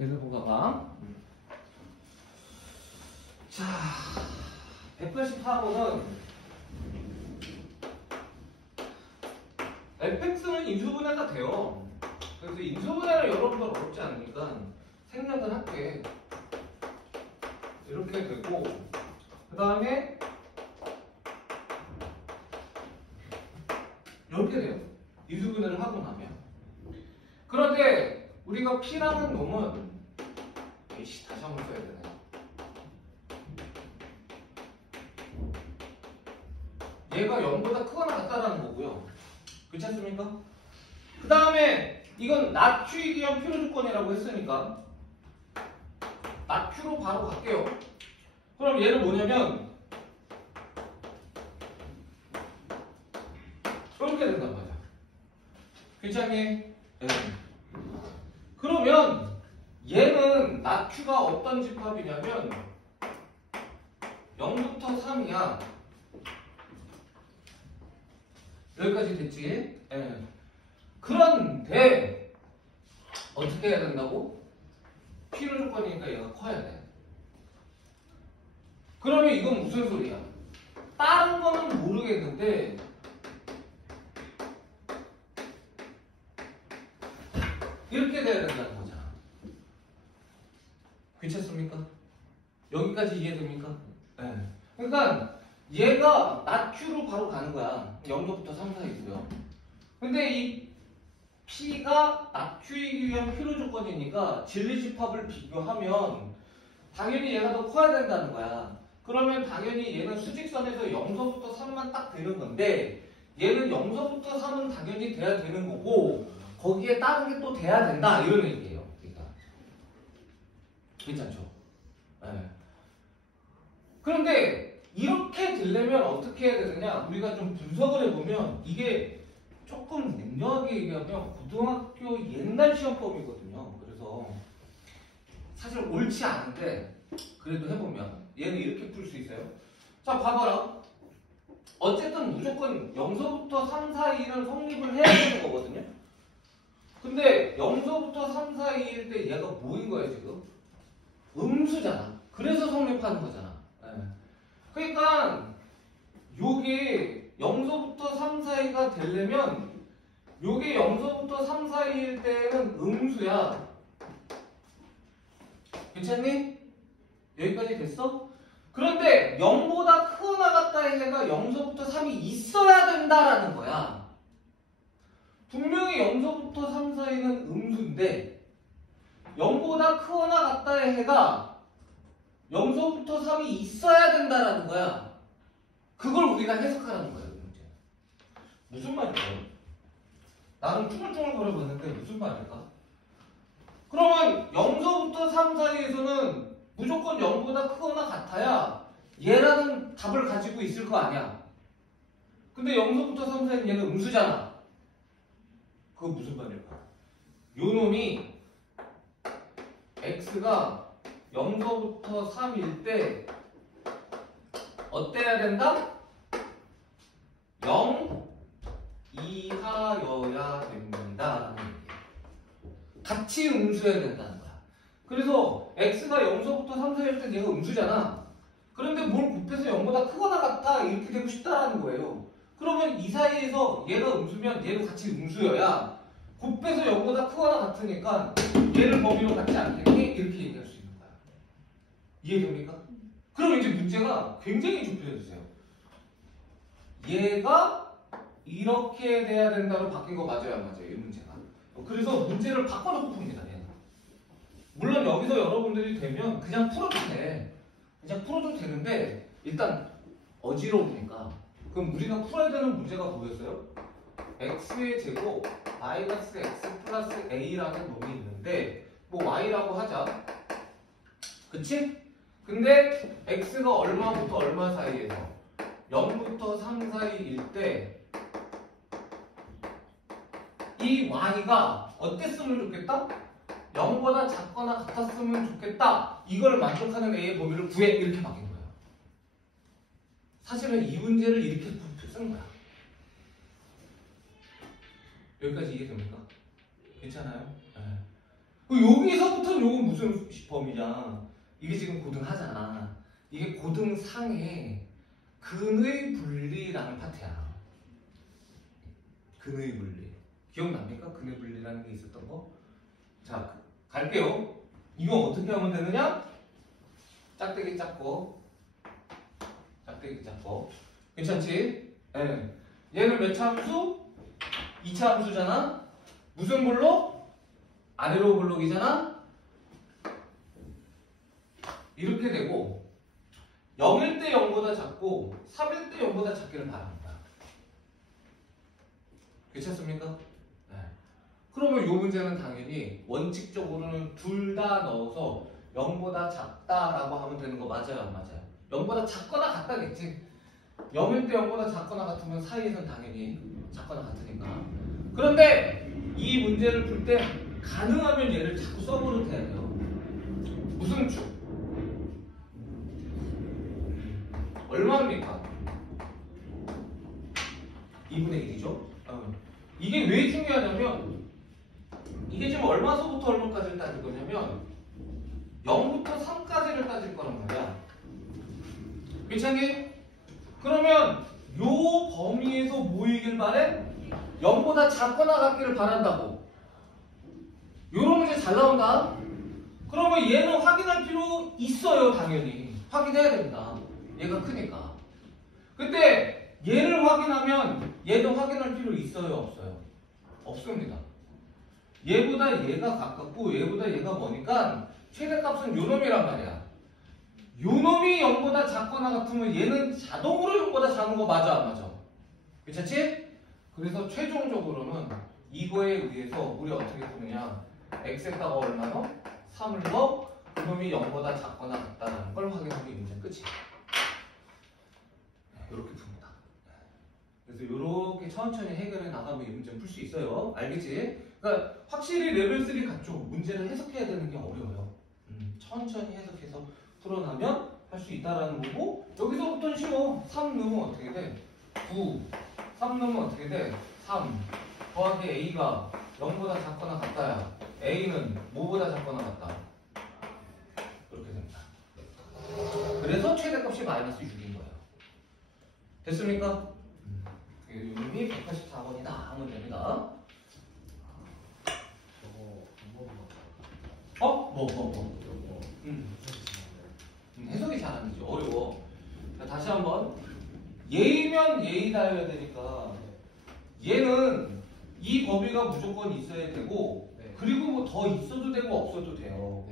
그래서 봐봐. 자, 184번은 fx는 인수분해가 돼요. 그래서 인수분해는 여러분들 어렵지 않으니까 생략을 할게. 이렇게 되고, 그 다음에 이렇게 돼요. 인수분해를 하고 나면. 그런데 우리가 P라는 놈은 다시 한번 써야 되네. 얘가 0보다 크거나 같다라는 거고요. 그렇지 않습니까? 그 다음에 이건 낮추이기 위한 필요 조건이라고 했으니까 낮추로 바로 갈게요. 그럼 얘는 뭐냐면 이렇게 된단 말이야. 괜찮니? 네. 그러면 얘는 낮추가 어떤 집합이냐면 0부터 3이야. 여기까지 됐지? 네. 그런데 어떻게 해야 된다고? 필요 조건이니까 얘가 커야 돼. 그러면 이건 무슨 소리야? 다른 거는 모르겠는데 이렇게 돼야 된다는 거잖아. 괜찮습니까? 여기까지 이해됩니까? 네. 그러니까 얘가 낮추로 바로 가는 거야. 0부터 3, 4이고요. 근데 이 P가 낮추이기 위한 필요 조건이니까 진리집합을 비교하면 당연히 얘가 더 커야 된다는 거야. 그러면 당연히 얘는 수직선에서 0서부터 3만 딱 되는 건데 얘는 0서부터 3은 당연히 돼야 되는 거고 거기에 다른 게 또 돼야 된다 이런 얘기예요. 그러니까 괜찮죠? 네. 그런데 이렇게 되려면 어떻게 해야 되느냐? 우리가 좀 분석을 해보면 이게 조금 냉정하게 얘기하면 고등학교 옛날 시험법이거든요. 그래서 사실 옳지 않은데 그래도 해보면 얘는 이렇게 풀 수 있어요. 자, 봐봐라. 어쨌든 무조건 0서부터 3 사이를 성립을 해야 되는 거거든요. 근데 0서부터 3 사이일 때 얘가 뭐인 거야 지금? 음수잖아. 그래서 성립하는 거잖아. 네. 그러니까 요게 0서부터 3 사이가 되려면 요게 0서부터 3 사이일 때는 음수야. 괜찮니? 여기까지 됐어? 그런데 0보다 크거나 같다의 해가 0서부터 3이 있어야 된다라는 거야. 분명히 0서부터 3 사이는 음수인데 0보다 크거나 같다의 해가 0서부터 3이 있어야 된다라는 거야. 그걸 우리가 해석하라는 거예요. 문제. 무슨 말일까? 나는 쭈글쭈글 거려봤는데 무슨 말일까? 그러면 0서부터 3 사이에서는 무조건 0보다 크거나 같아야 얘라는 답을 가지고 있을 거 아니야. 근데 0서부터 3 사이는 얘는 음수잖아. 그거 무슨 말일까? 요 놈이 x가 0서부터 3일 때 어때야 된다? 0 이하여야 됩니다. 같이 음수여야 된다는 거야. 그래서 x가 0서부터 3 사이일 때 얘가 음수잖아. 그런데 뭘 곱해서 0보다 크거나 같다 이렇게 되고 싶다라는 거예요. 그러면 이 사이에서 얘가 음수면 얘도 같이 음수여야 곱해서 0보다 크거나 같으니까 얘를 범위로 갖지 않겠니? 이렇게 얘기할 수 있는 거야. 이해됩니까? 그럼 이제 문제가 굉장히 좁혀주세요. 얘가 이렇게 돼야 된다로 바뀐 거 맞아요? 안 맞아요? 이 문제가. 그래서 문제를 바꿔놓고 풉니다. 얘는. 물론 여기서 여러분들이 되면 그냥 풀어도 돼. 그냥 풀어도 되는데 일단 어지러우니까. 그럼 우리가 풀어야 되는 문제가 뭐였어요? x의 제곱 마이너스 x 플러스 a라는 놈이 있는데 뭐 y라고 하자. 그치? 근데 x가 얼마부터 얼마 사이에서 0부터 3 사이일 때 이 y가 어땠으면 좋겠다? 0보다 작거나 같았으면 좋겠다. 이걸 만족하는 a의 범위를 구해. 이렇게 바뀐 거야. 사실은 이 문제를 이렇게 쓴 거야. 여기까지 이해됩니까? 괜찮아요? 네. 여기서부터는 요건 무슨 범위냐? 이게 지금 고등하잖아. 이게 고등상의 근의 분리라는 파트야. 근의 분리. 기억납니까? 근의 분리라는 게 있었던 거? 자, 갈게요. 이거 어떻게 하면 되느냐? 짝대기 짝고, 짝대기 짝고. 괜찮지? 네. 얘는 몇 차 함수? 2차 함수잖아? 무슨 블록? 아래로 블록이잖아? 이렇게 되고 0일 때 0보다 작고 3일 때 0보다 작기를 바랍니다. 괜찮습니까? 네. 그러면 이 문제는 당연히 원칙적으로는 둘 다 넣어서 0보다 작다라고 하면 되는 거 맞아요? 안 맞아요? 0보다 작거나 같다겠지? 0일 때 0보다 작거나 같으면 사이에선 당연히 작거나 같으니까. 그런데 이 문제를 풀 때 가능하면 얘를 자꾸 써버릇해야 돼요. 무슨 축? 얼마입니까? 2분의 1이죠? 이게 왜 중요하냐면 이게 지금 얼마서부터 얼마까지를 따질 거냐면 0부터 3까지를 따질 거란 말이야. 괜찮니? 그러면 요 범위에서 모이길 바래? 0보다 작거나 같기를 바란다고. 요런 문제 잘 나온다. 그러면 얘는 확인할 필요 있어요. 당연히 확인해야 됩니다. 얘가 크니까. 근데 얘를 확인하면 얘도 확인할 필요 있어요? 없어요? 없습니다. 얘보다 얘가 가깝고 얘보다 얘가 머니까 최대값은 요놈이란 말이야. 요놈이 0보다 작거나 같으면 얘는 자동으로 0보다 작은 거 맞아? 안 맞아? 괜찮지? 그래서 최종적으로는 이거에 의해서 우리 어떻게 푸느냐, x에다가 얼마나? 3을 넣어 그놈이 0보다 작거나 같다는 걸 확인하면 이 문제는 끝이야. 이렇게 풉니다. 그래서 이렇게 천천히 해결해 나가면 이 문제는 풀 수 있어요. 알겠지? 그러니까 확실히 레벨 3 같죠? 문제를 해석해야 되는 게 어려워요. 천천히 해석해서 풀어나면 할 수 있다라는 거고, 여기서부터는 쉬워. 3 넣으면 어떻게 돼? 9. 3 넣으면 어떻게 돼? 3. 더하기 A가 0보다 작거나 같다야. A는 뭐보다 작거나 같다. 이렇게 됩니다. 그래서 최대값이 마이너스 6인 거예요. 됐습니까? 이놈이 184번이다 하면 됩니다. 해석이 잘 안 되죠. 어려워. 자, 다시 한번. 예이면 예이다여야 되니까 얘는 이 범위가 무조건 있어야 되고, 그리고 뭐 더 있어도 되고 없어도 돼요.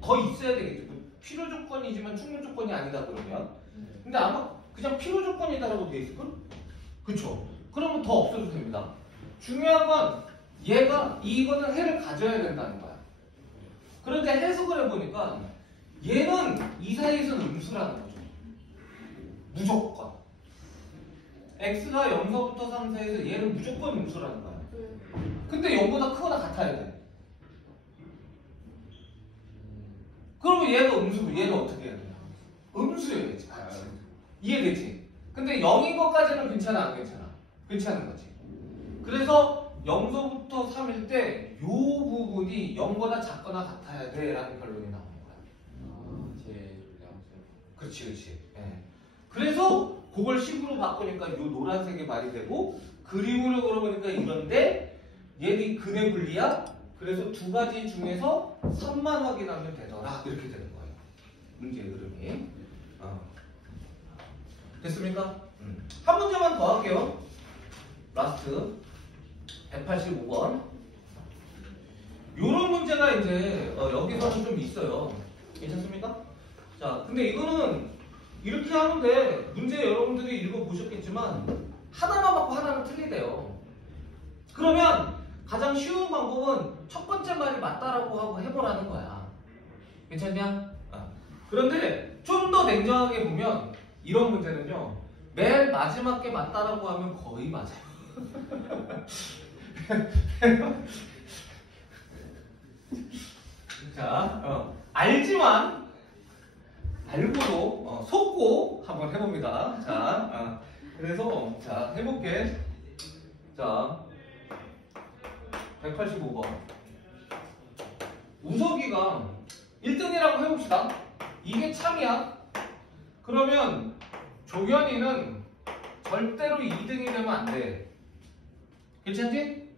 더 있어야 되겠죠. 필요 조건이지만 충분 조건이 아니다 그러면. 근데 아마 그냥 필요 조건이다라고 돼 있을걸? 그쵸? 그러면 더 없어도 됩니다. 중요한 건 얘가 이거는 해를 가져야 된다는 거야. 그런데 해석을 해보니까 얘는 이 사이에서는 음수라는 거죠. 무조건. x가 0서부터 3 사이에서 얘는 무조건 음수라는 거야. 근데 0보다 크거나 같아야 돼. 그러면 얘가 음수고 얘는 어떻게 해야 되냐? 음수여야지. 이해되지? 근데 0인 것까지는 괜찮아, 안 괜찮아? 괜찮은 거지. 그래서 0서부터 3일 때 이 부분이 0보다 작거나 같아야 돼 라는 결론이 나오는 거야. 그렇지, 그렇지. 네. 그래서 그걸 식으로 바꾸니까 이 노란색이 말이 되고, 그림으로 그려보니까 이런데 얘는 근의 분리야. 그래서 두 가지 중에서 3만 확인하면 되더라. 이렇게 되는 거예요. 문제의 흐름이. 됐습니까? 한 문제만 더 할게요. 라스트 185번. 요런 문제가 이제 여기서는 좀 있어요. 괜찮습니까? 자, 근데 이거는 이렇게 하면 돼. 문제 여러분들이 읽어보셨겠지만 하나만 받고 하나는 틀리대요. 그러면 가장 쉬운 방법은 첫 번째 말이 맞다라고 하고 해보라는 거야. 괜찮냐? 그런데 좀 더 냉정하게 보면 이런 문제는요, 맨 마지막 게 맞다라고 하면 거의 맞아요. 자, 알지만 알고도 속고 한번 해봅니다. 자, 그래서 자 해볼게. 자, 185번. 우석이가 1등이라고 해봅시다. 이게 참이야. 그러면 종현이는 절대로 2등이 되면 안 돼. 괜찮지?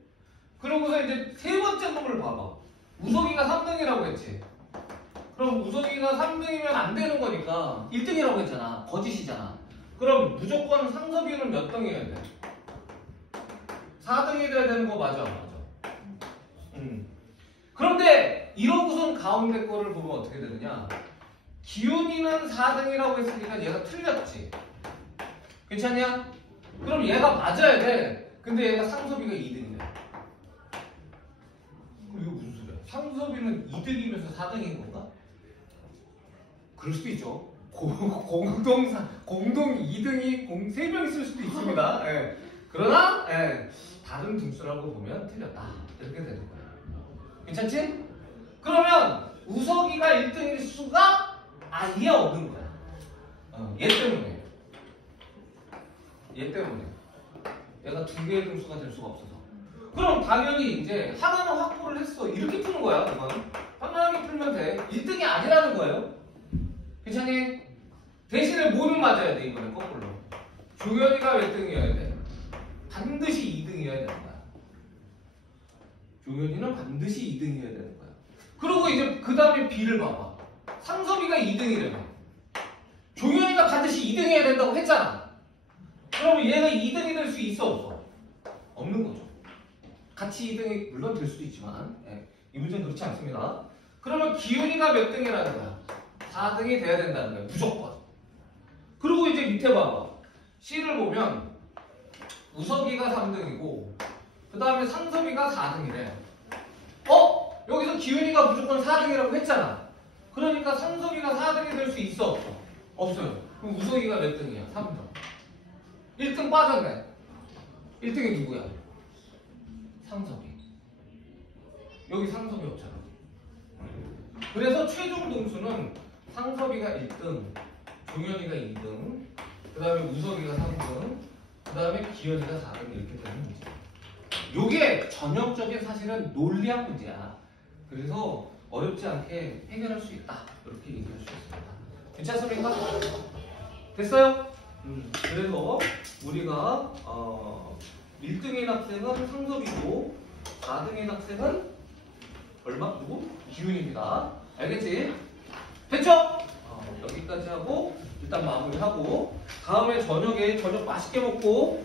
그러고서 이제 세 번째 놈을 봐봐. 우석이가 3등이라고 했지. 그럼 우석이가 3등이면 안 되는 거니까 1등이라고 했잖아. 거짓이잖아. 그럼 무조건 상섭이는 몇 등이어야 돼? 4등이 돼야 되는 거 맞아? 맞아. 그런데 이러고선 가운데 거를 보면 어떻게 되느냐? 기훈이는 4등이라고 했으니까 얘가 틀렸지. 괜찮냐? 그럼 얘가 맞아야 돼. 근데 얘가 상섭이가 2등이래. 그럼 이거 무슨 소리야? 상섭이는 2등이면서 4등인 건가? 그럴 수도 있죠. 공동 2등이 3명 있을 수도 있습니다. 예. 그러나 다른 등수라고 보면 틀렸다. 이렇게 되는 거예요. 괜찮지? 그러면 우석이가 1등일 수가 아예 없는 거야. 얘 때문에. 얘가 두 개의 등수가 될 수가 없어서. 그럼 당연히 이제 하나는 확보를 했어. 이렇게 푸는 거야. 이거는 편안하게 풀면 돼. 1등이 아니라는 거예요. 괜찮니? 대신에 뭐는 맞아야 돼. 이번엔 거꾸로. 종현이가 몇 등이어야 돼? 반드시 2등이어야 되는 거야. 종현이는 반드시 2등이어야 되는 거야. 그리고 이제 그 다음에 B를 봐봐. 상섭이가 2등이래요. 종현이가 반드시 2등해야 된다고 했잖아. 그러면 얘가 2등이 될 수 있어 없어? 없는 거죠. 같이 2등이 물론 될 수도 있지만 이 문제는 그렇지 않습니다. 그러면 기훈이가 몇 등이라는 거야? 4등이 돼야 된다는 거야. 무조건. 그리고 이제 밑에 봐봐. C를 보면 우석이가 3등이고 그 다음에 상섭이가 4등이래. 여기서 기훈이가 무조건 4등이라고 했잖아. 그러니까 상섭이가 4등이 될 수 있어 없어? 없어요. 그럼 우석이가 몇 등이야? 3등. 1등 빠졌네. 1등이 누구야? 상섭이. 여기 상섭이 없잖아. 그래서 최종 동수는 상섭이가 1등, 종현이가 2등, 그 다음에 우석이가 3등, 그 다음에 기현이가 4등 이렇게 되는 문제. 요게 전형적인 사실은 논리학 문제야. 그래서 어렵지 않게 해결할 수 있다. 이렇게 얘기할 수 있습니다. 괜찮습니까? 됐어요? 그래서 우리가 1등인 학생은 상섭이고 4등인 학생은 얼마? 누구? 기훈입니다. 알겠지? 됐죠? 여기까지 하고 일단 마무리하고 다음에 저녁에 저녁 맛있게 먹고